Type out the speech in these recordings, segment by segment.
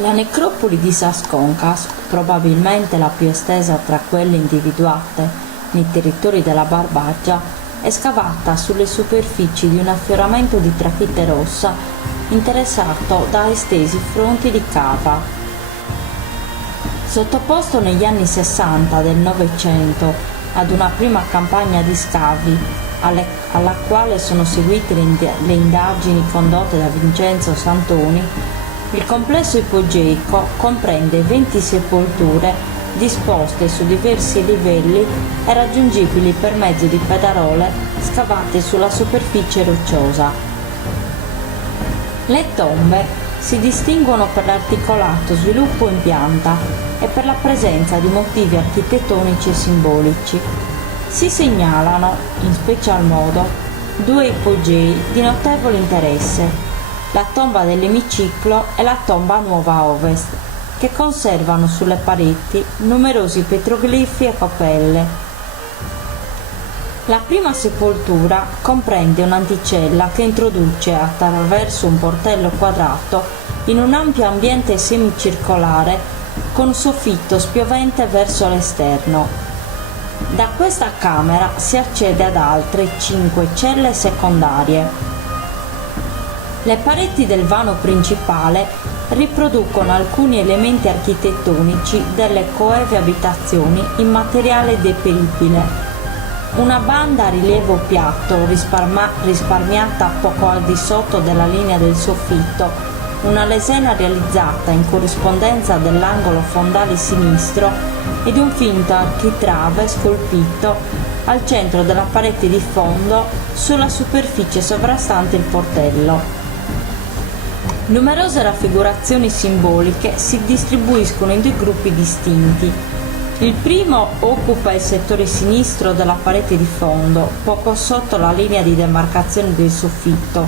La necropoli di Sas Concas, probabilmente la più estesa tra quelle individuate nei territori della Barbagia, è scavata sulle superfici di un affioramento di trafite rossa interessato da estesi fronti di cava. Sottoposto negli anni 60 del Novecento ad una prima campagna di scavi alla quale sono seguite le indagini condotte da Vincenzo Santoni, il complesso ipogeico comprende 20 sepolture disposte su diversi livelli e raggiungibili per mezzo di pedarole scavate sulla superficie rocciosa. Le tombe si distinguono per l'articolato sviluppo in pianta e per la presenza di motivi architettonici e simbolici. Si segnalano, in special modo, due ipogei di notevole interesse: la tomba dell'emiciclo e la tomba nuova a ovest, che conservano sulle pareti numerosi petroglifi e coppelle. La prima sepoltura comprende un'anticella che introduce attraverso un portello quadrato in un ampio ambiente semicircolare con soffitto spiovente verso l'esterno. Da questa camera si accede ad altre 5 celle secondarie. Le pareti del vano principale riproducono alcuni elementi architettonici delle coeve abitazioni in materiale deperibile. Una banda a rilievo piatto risparmiata poco al di sotto della linea del soffitto, una lesena realizzata in corrispondenza dell'angolo fondale sinistro ed un finto architrave scolpito al centro della parete di fondo sulla superficie sovrastante il portello. Numerose raffigurazioni simboliche si distribuiscono in due gruppi distinti. Il primo occupa il settore sinistro della parete di fondo, poco sotto la linea di demarcazione del soffitto.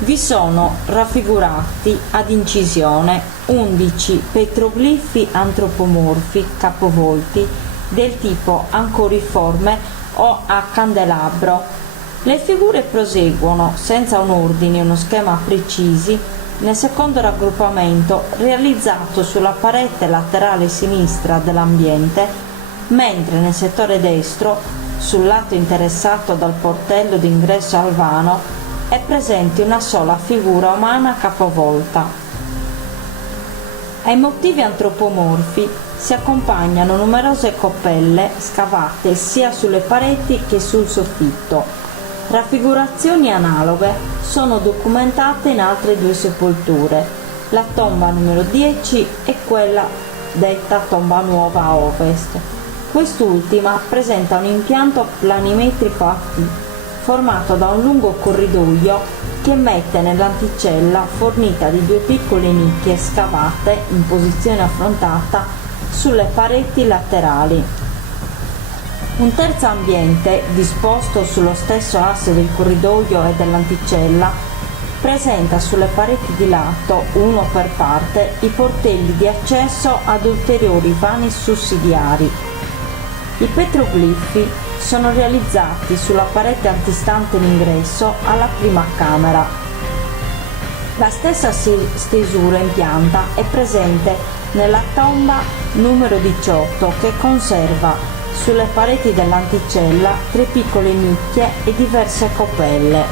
Vi sono raffigurati ad incisione 11 petroglifi antropomorfi capovolti del tipo ancoriforme o a candelabro. Le figure proseguono, senza un ordine e uno schema precisi, nel secondo raggruppamento realizzato sulla parete laterale sinistra dell'ambiente, mentre nel settore destro, sul lato interessato dal portello d'ingresso al vano, è presente una sola figura umana capovolta. Ai motivi antropomorfi si accompagnano numerose coppelle scavate sia sulle pareti che sul soffitto. Raffigurazioni analoghe sono documentate in altre due sepolture, la tomba numero 10 e quella detta tomba nuova a ovest. Quest'ultima presenta un impianto planimetrico a T, formato da un lungo corridoio che mette nell'anticella fornita di due piccole nicchie scavate in posizione affrontata sulle pareti laterali. Un terzo ambiente, disposto sullo stesso asse del corridoio e dell'anticella, presenta sulle pareti di lato, uno per parte, i portelli di accesso ad ulteriori vani sussidiari. I petroglifi sono realizzati sulla parete antistante l'ingresso alla prima camera. La stessa stesura in pianta è presente nella tomba numero 18, che conserva sulle pareti dell'anticella 3 piccole nicchie e diverse coppelle.